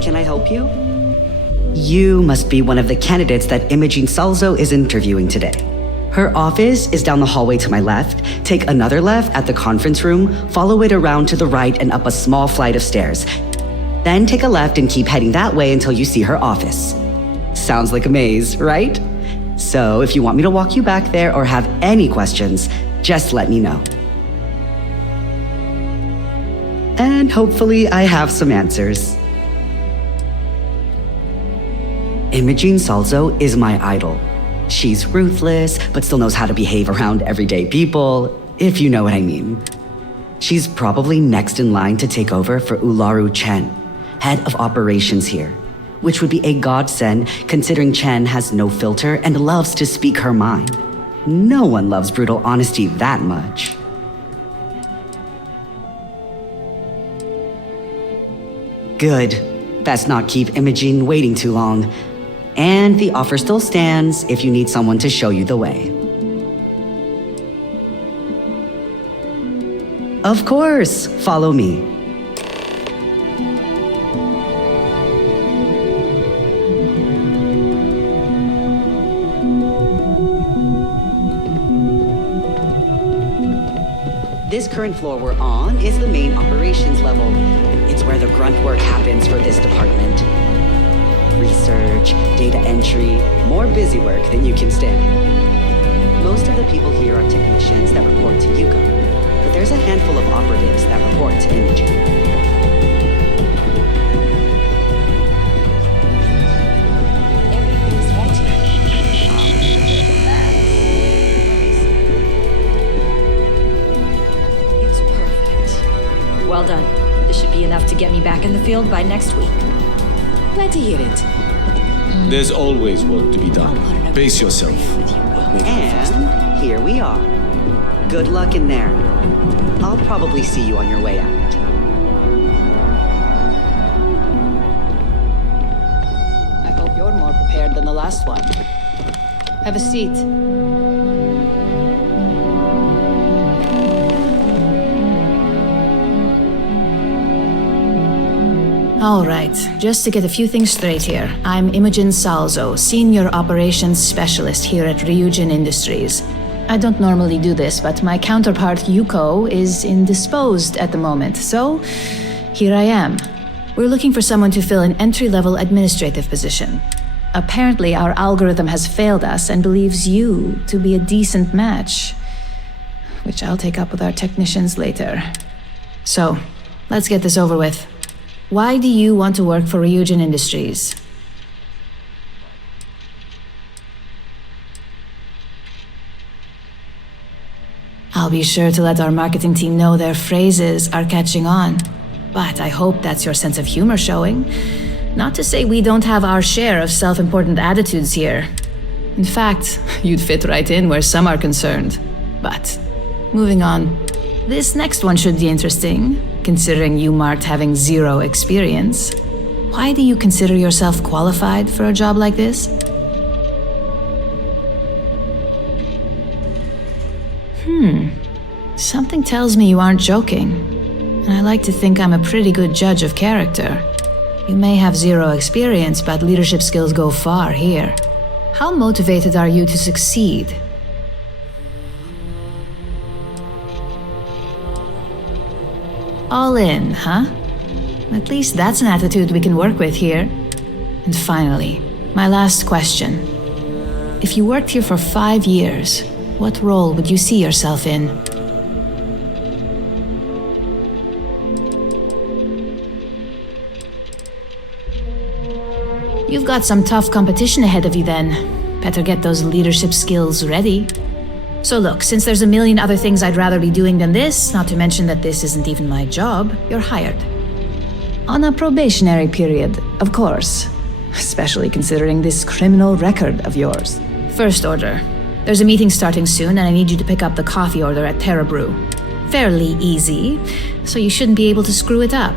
Can I help you? You must be one of the candidates that Imogene Salzo is interviewing today. Her office is down the hallway to my left. Take another left at the conference room, follow it around to the right and up a small flight of stairs. Then take a left and keep heading that way until you see her office. Sounds like a maze, right? So if you want me to walk you back there or have any questions, just let me know. And hopefully I have some answers. Imogene Salzo is my idol. She's ruthless, but still knows how to behave around everyday people, if you know what I mean. She's probably next in line to take over for Ularu Chen, head of operations here, which would be a godsend considering Chen has no filter and loves to speak her mind. No one loves brutal honesty that much. Good. Best not keep Imogene waiting too long. And the offer still stands if you need someone to show you the way. Of course, follow me. This current floor we're on is the main operations level. It's where the grunt work happens for this department. Research, data entry, more busy work than you can stand. Most of the people here are technicians that report to Yuko, but there's a handful of operatives that report to Imogene. Everything's ready. It's perfect. Well done. This should be enough to get me back in the field by next week. Glad to hear it. There's always work to be done. Pace yourself. And here we are. Good luck in there. I'll probably see you on your way out. I hope you're more prepared than the last one. Have a seat. All right, just to get a few things straight here. I'm Imogene Salzo, Senior Operations Specialist here at Ryujin Industries. I don't normally do this, but my counterpart Yuko is indisposed at the moment, so here I am. We're looking for someone to fill an entry-level administrative position. Apparently, our algorithm has failed us and believes you to be a decent match, which I'll take up with our technicians later. So, let's get this over with. Why do you want to work for Ryujin Industries? I'll be sure to let our marketing team know their phrases are catching on. But I hope that's your sense of humor showing. Not to say we don't have our share of self-important attitudes here. In fact, you'd fit right in where some are concerned. But, moving on. This next one should be interesting, considering you marked having 0 experience. Why do you consider yourself qualified for a job like this? Something tells me you aren't joking. And I like to think I'm a pretty good judge of character. You may have 0 experience, but leadership skills go far here. How motivated are you to succeed? All in, huh? At least that's an attitude we can work with here. And finally, my last question. If you worked here for 5 years, what role would you see yourself in? You've got some tough competition ahead of you then. Better get those leadership skills ready. So look, since there's a million other things I'd rather be doing than this, not to mention that this isn't even my job, you're hired. On a probationary period, of course. Especially considering this criminal record of yours. First order. There's a meeting starting soon and I need you to pick up the coffee order at Terra Brew. Fairly easy, so you shouldn't be able to screw it up.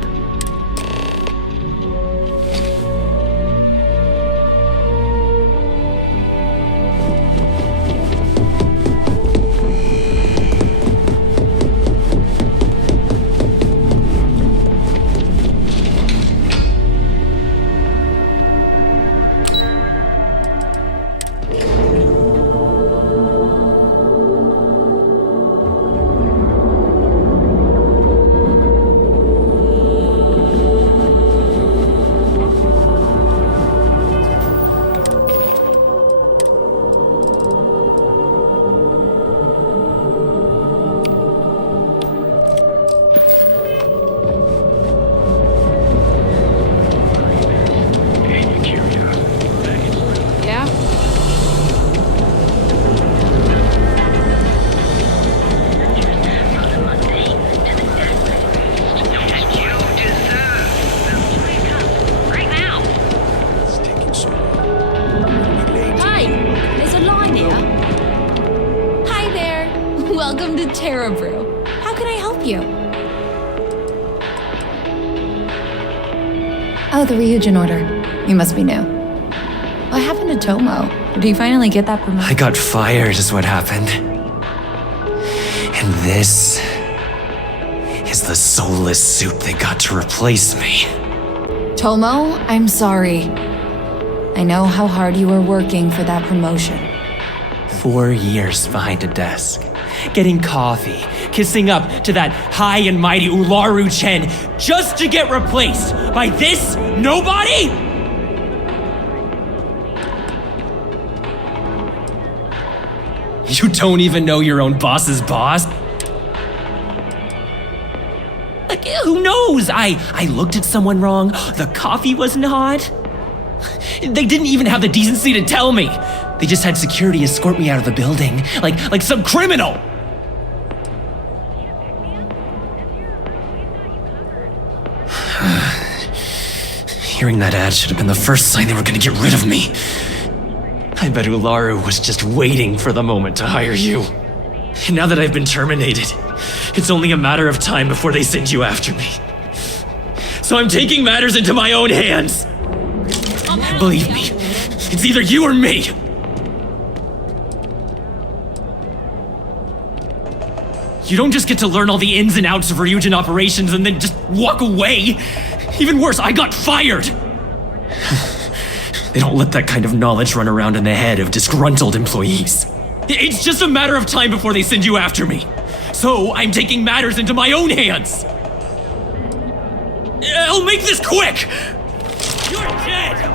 Welcome to Terra Brew. How can I help you? Oh, the Ryujin order. You must be new. What happened to Tomo? Did he finally get that promotion? I got fired is what happened. And this is the soulless suit they got to replace me. Tomo, I'm sorry. I know how hard you were working for that promotion. 4 years behind a desk, getting coffee, kissing up to that high and mighty Ryujin just to get replaced by this nobody? You don't even know your own boss's boss? Like, who knows? I looked at someone wrong, the coffee wasn't hot. They didn't even have the decency to tell me. They just had security escort me out of the building, like some criminal. Hearing that ad should have been the first sign they were gonna get rid of me. I bet Ularu was just waiting for the moment to hire you. And now that I've been terminated, it's only a matter of time before they send you after me. So I'm taking matters into my own hands. Believe me, it's either you or me. You don't just get to learn all the ins and outs of Ryujin operations and then just walk away. Even worse, I got fired. They don't let that kind of knowledge run around in the head of disgruntled employees. It's just a matter of time before they send you after me. So I'm taking matters into my own hands. I'll make this quick! You're dead!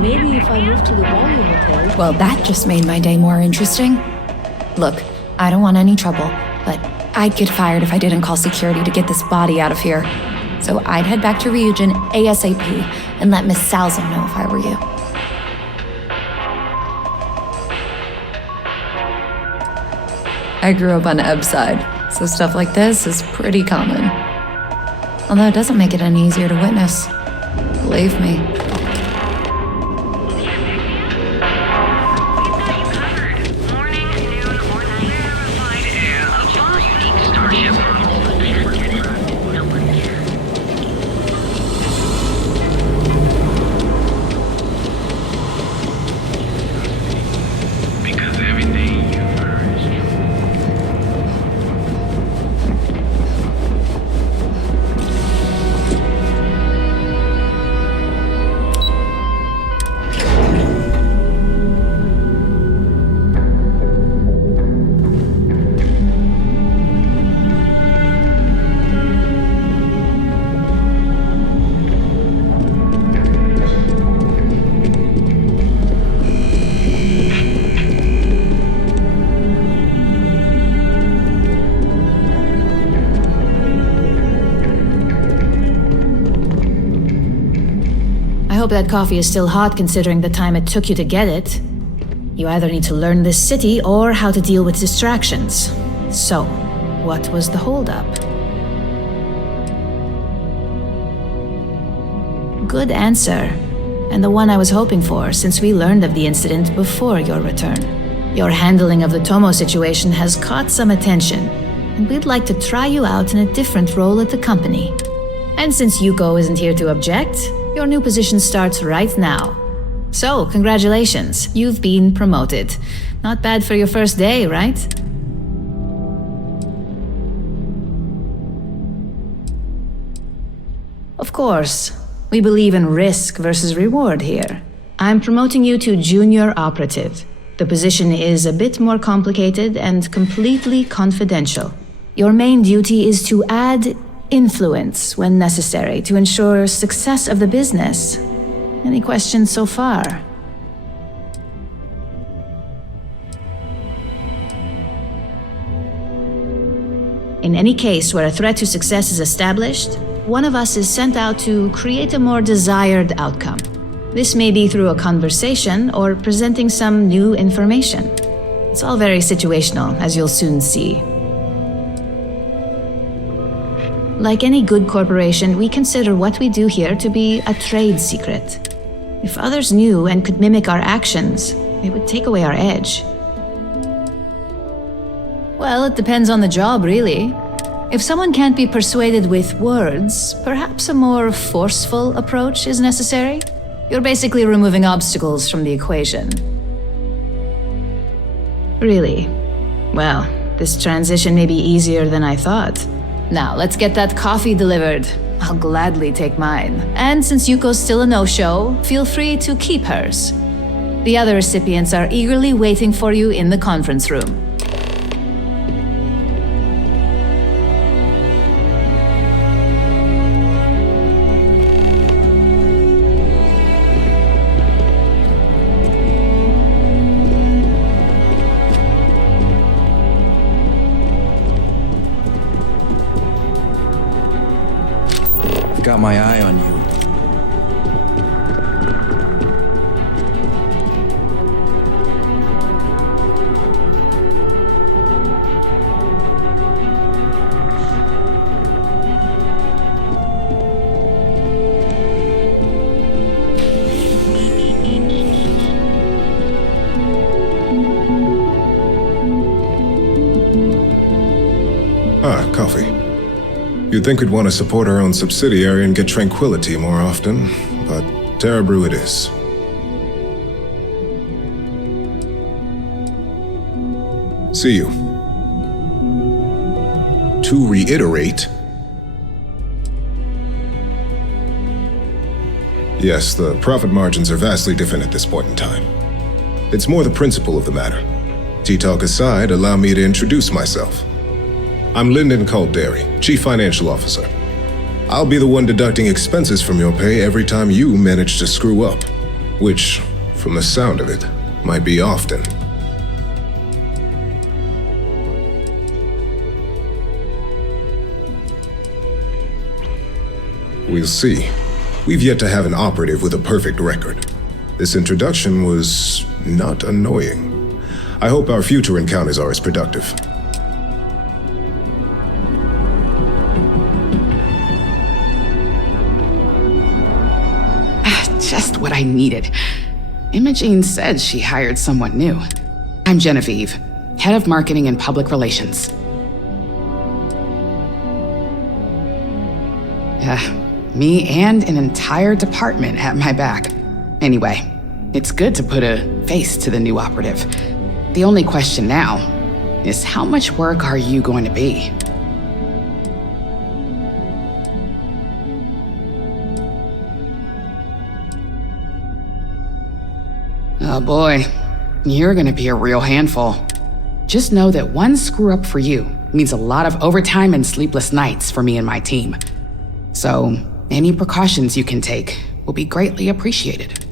Maybe if I move to the volume hotel. Well, that just made my day more interesting. Look, I don't want any trouble, but I'd get fired if I didn't call security to get this body out of here. So I'd head back to Ryujin ASAP and let Miss Salzo know if I were you. I grew up on Eb's side, so stuff like this is pretty common. Although it doesn't make it any easier to witness. Believe me. I hope that coffee is still hot considering the time it took you to get it. You either need to learn this city or how to deal with distractions. So, what was the holdup? Good answer, and the one I was hoping for since we learned of the incident before your return. Your handling of the Tomo situation has caught some attention, and we'd like to try you out in a different role at the company. And since Yuko isn't here to object, your new position starts right now. So, congratulations, you've been promoted. Not bad for your first day, right? Of course, we believe in risk versus reward here. I'm promoting you to junior operative. The position is a bit more complicated and completely confidential. Your main duty is to add influence when necessary to ensure success of the business. Any questions so far? In any case where a threat to success is established, one of us is sent out to create a more desired outcome. This may be through a conversation or presenting some new information. It's all very situational, as you'll soon see. Like any good corporation, we consider what we do here to be a trade secret. If others knew and could mimic our actions, it would take away our edge. Well, it depends on the job, really. If someone can't be persuaded with words, perhaps a more forceful approach is necessary. You're basically removing obstacles from the equation. Really? Well, this transition may be easier than I thought. Now, let's get that coffee delivered. I'll gladly take mine. And since Yuko's still a no-show, feel free to keep hers. The other recipients are eagerly waiting for you in the conference room. Got my eye on you. Ah, coffee. You'd think we'd want to support our own subsidiary and get tranquility more often, but Terra Brew it is. See you. To reiterate, Yes, the profit margins are vastly different at this point in time. It's more the principle of the matter. Tea-talk aside, allow me to introduce myself. I'm Lyndon Calderi, Chief Financial Officer. I'll be the one deducting expenses from your pay every time you manage to screw up, which, from the sound of it, might be often. We'll see. We've yet to have an operative with a perfect record. This introduction was not annoying. I hope our future encounters are as productive. Just what I needed. Imogene said she hired someone new. I'm Genevieve, Head of Marketing and Public Relations. Me and an entire department at my back. Anyway, it's good to put a face to the new operative. The only question now is how much work are you going to be? Oh boy, you're gonna be a real handful. Just know that one screw up for you means a lot of overtime and sleepless nights for me and my team. So, any precautions you can take will be greatly appreciated.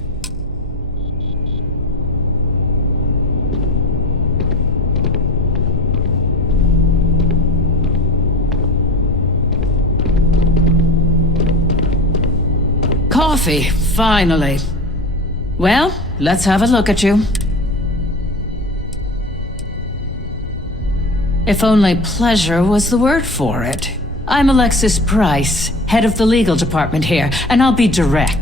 Coffee, finally. Well, let's have a look at you. If only pleasure was the word for it. I'm Alexis Price, head of the legal department here, and I'll be direct.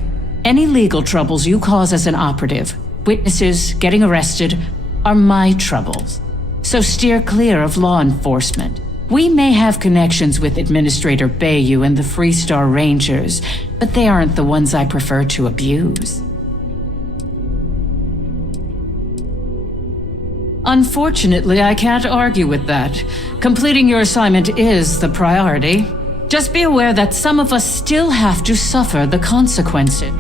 Any legal troubles you cause as an operative, witnesses, getting arrested, are my troubles. So steer clear of law enforcement. We may have connections with Administrator Bayou and the Freestar Rangers, but they aren't the ones I prefer to abuse. Unfortunately, I can't argue with that. Completing your assignment is the priority. Just be aware that some of us still have to suffer the consequences.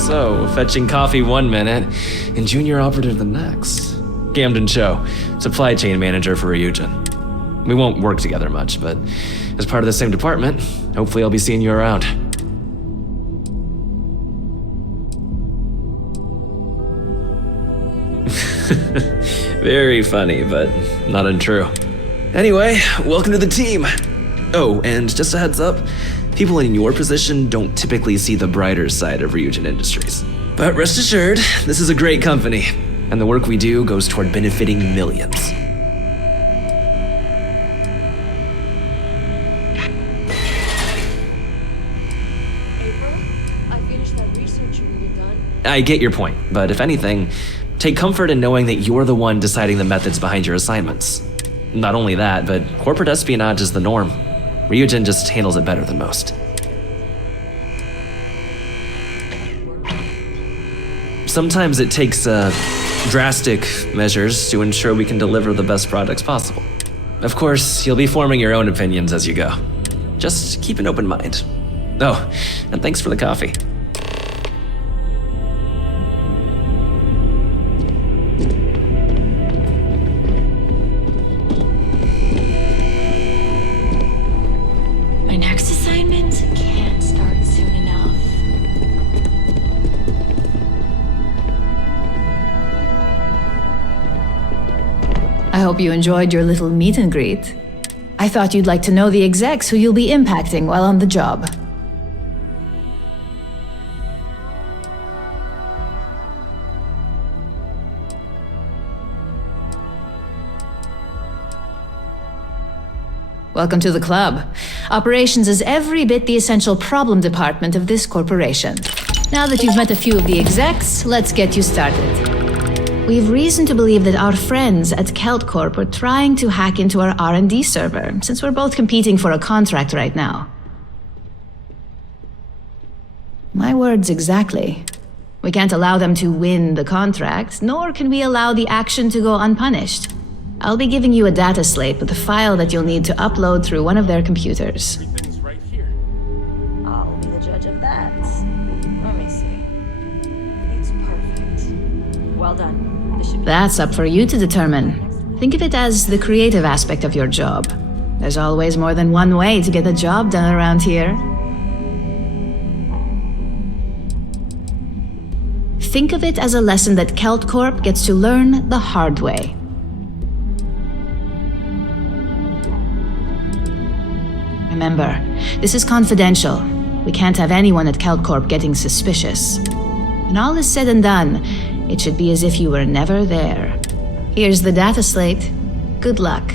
So, fetching coffee one minute and junior operative the next. Gamden Cho, supply chain manager for Ryujin. We won't work together much, but as part of the same department, hopefully I'll be seeing you around. Very funny, but not untrue. Anyway, welcome to the team. Oh, and just a heads up, people in your position don't typically see the brighter side of Ryujin Industries. But rest assured, this is a great company, and the work we do goes toward benefiting millions. I get your point, but if anything, take comfort in knowing that you're the one deciding the methods behind your assignments. Not only that, but corporate espionage is the norm. Ryujin just handles it better than most. Sometimes it takes drastic measures to ensure we can deliver the best products possible. Of course, you'll be forming your own opinions as you go. Just keep an open mind. Oh, and thanks for the coffee. My next assignment can't start soon enough. I hope you enjoyed your little meet and greet. I thought you'd like to know the execs who you'll be impacting while on the job. Welcome to the club. Operations is every bit the essential problem department of this corporation. Now that you've met a few of the execs, let's get you started. We've reason to believe that our friends at Celtcorp are trying to hack into our R&D server, since we're both competing for a contract right now. My words exactly. We can't allow them to win the contract, nor can we allow the action to go unpunished. I'll be giving you a data slate with a file that you'll need to upload through one of their computers. Everything's right here. I'll be the judge of that. Let me see. It's perfect. Well done. This should be... That's up for you to determine. Think of it as the creative aspect of your job. There's always more than one way to get the job done around here. Think of it as a lesson that Celtcorp gets to learn the hard way. Remember, this is confidential. We can't have anyone at Celtcorp getting suspicious. When all is said and done, it should be as if you were never there. Here's the data slate. Good luck.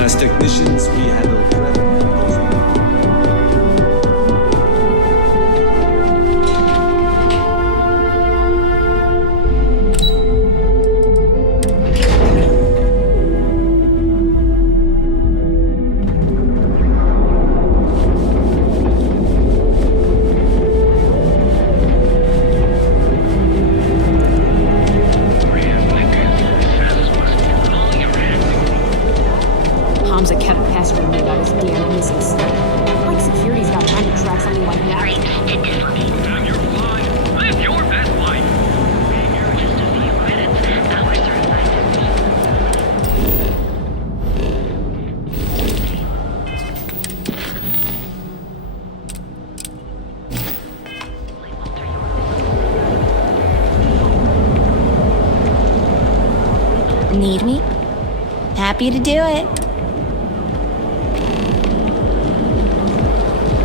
As technicians, we handle threat composure. Hamza kept pestering me about his damn missus. Like security's got time to track something like that. You're fine. Live your best life. Being here just a few minutes. Hours Need me? Happy to do it.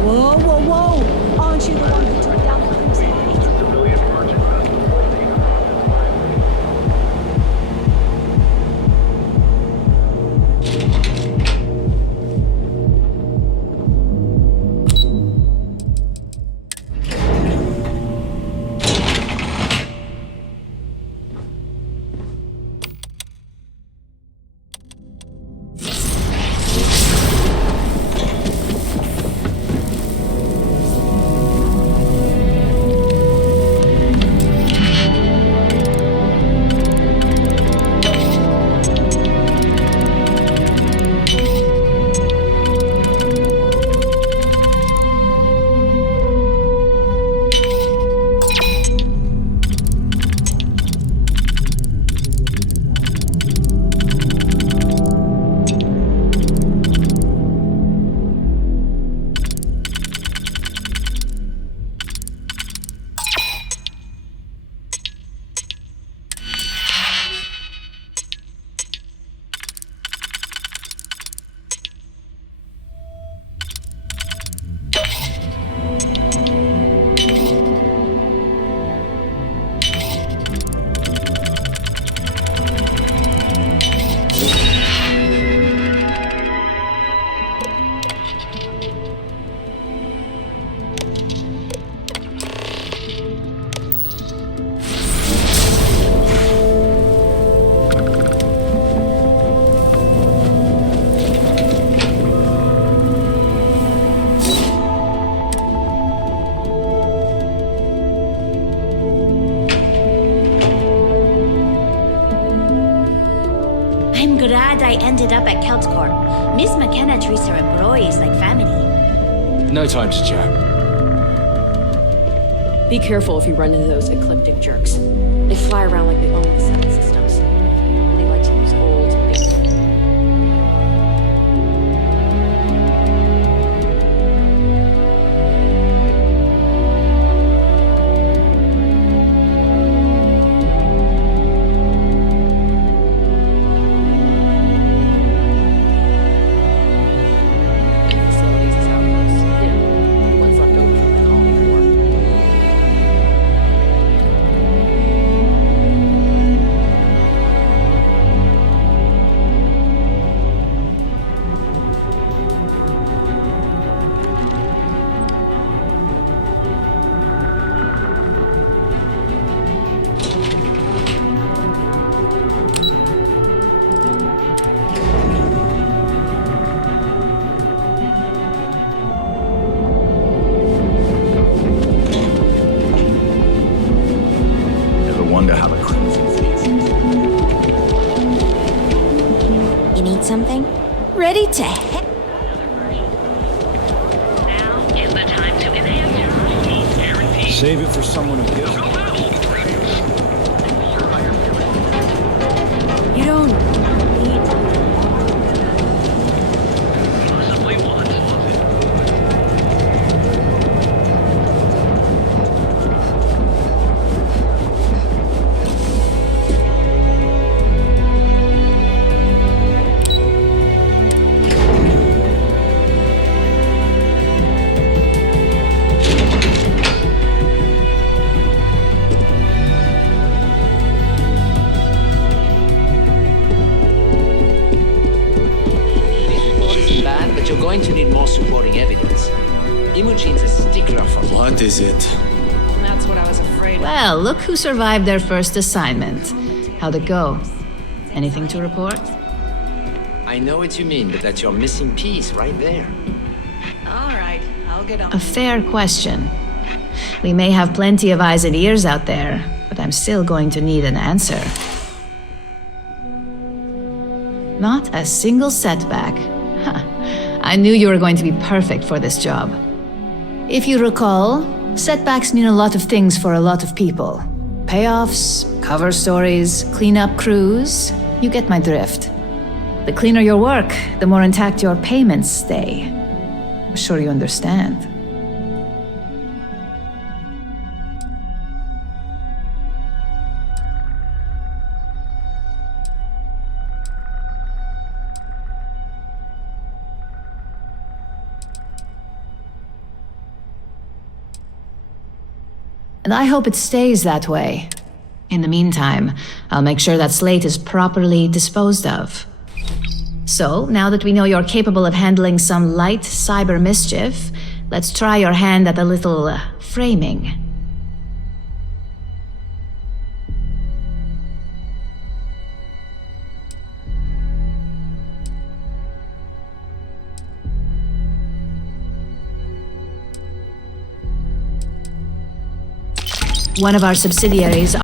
Whoa, whoa, whoa! Aren't you the one who took down the room's light? I'm glad I ended up at Celtcorp. Miss McKenna treats her employees like family. No time to chat. Be careful if you run into those ecliptic jerks. They fly around like they own the seven systems. And they like to use old, big... facilities is how it goes. one to have a crimson face. You need something? Ready to hit. Save it for someone who gives it. You don't need to. You're going to need more supporting evidence. Imogen's a stickler for me. What is it? That's what I was afraid of. Well, look who survived their first assignment. How'd it go? Anything to report? I know what you mean, but that's your missing piece right there. All right, I'll get on. A fair question. We may have plenty of eyes and ears out there, but I'm still going to need an answer. Not a single setback. Huh. I knew you were going to be perfect for this job. If you recall, setbacks mean a lot of things for a lot of people. Payoffs, cover stories, cleanup crews. You get my drift. The cleaner your work, the more intact your payments stay. I'm sure you understand. And I hope it stays that way. In the meantime, I'll make sure that Slate is properly disposed of. So, now that we know you're capable of handling some light cyber mischief, let's try your hand at a little framing. One of our subsidiaries